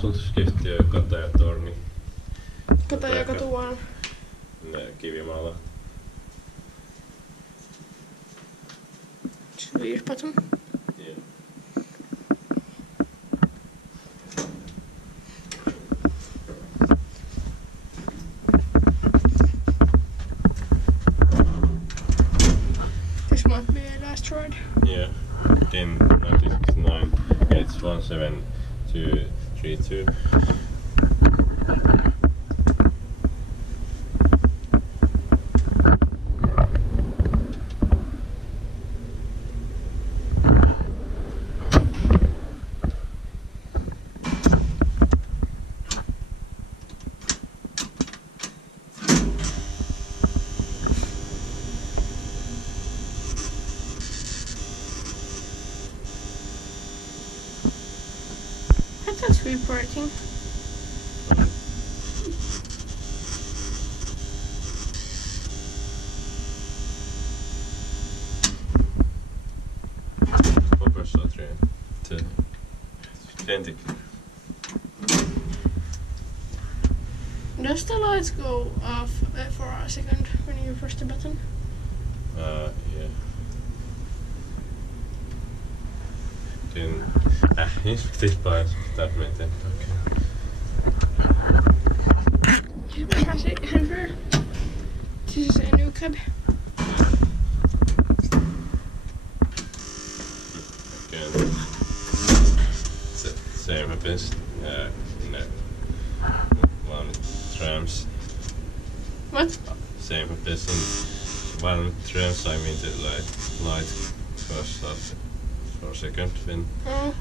asuntoslift ja Katajatorni. Katajakatu on Kivimaalla. Sviirpatun. Yeah. This might be a last ride. Yeah. Then 1969. It's 17232. That's reporting. Does the lights go off for a second when you press the button? Yeah. Then inspektionsbaren start med det. Okay. Pass it over. This is a new cab. Again. Same happens. One trams. What? Same happens in one trams. I mean the light first start for second fin. Oh.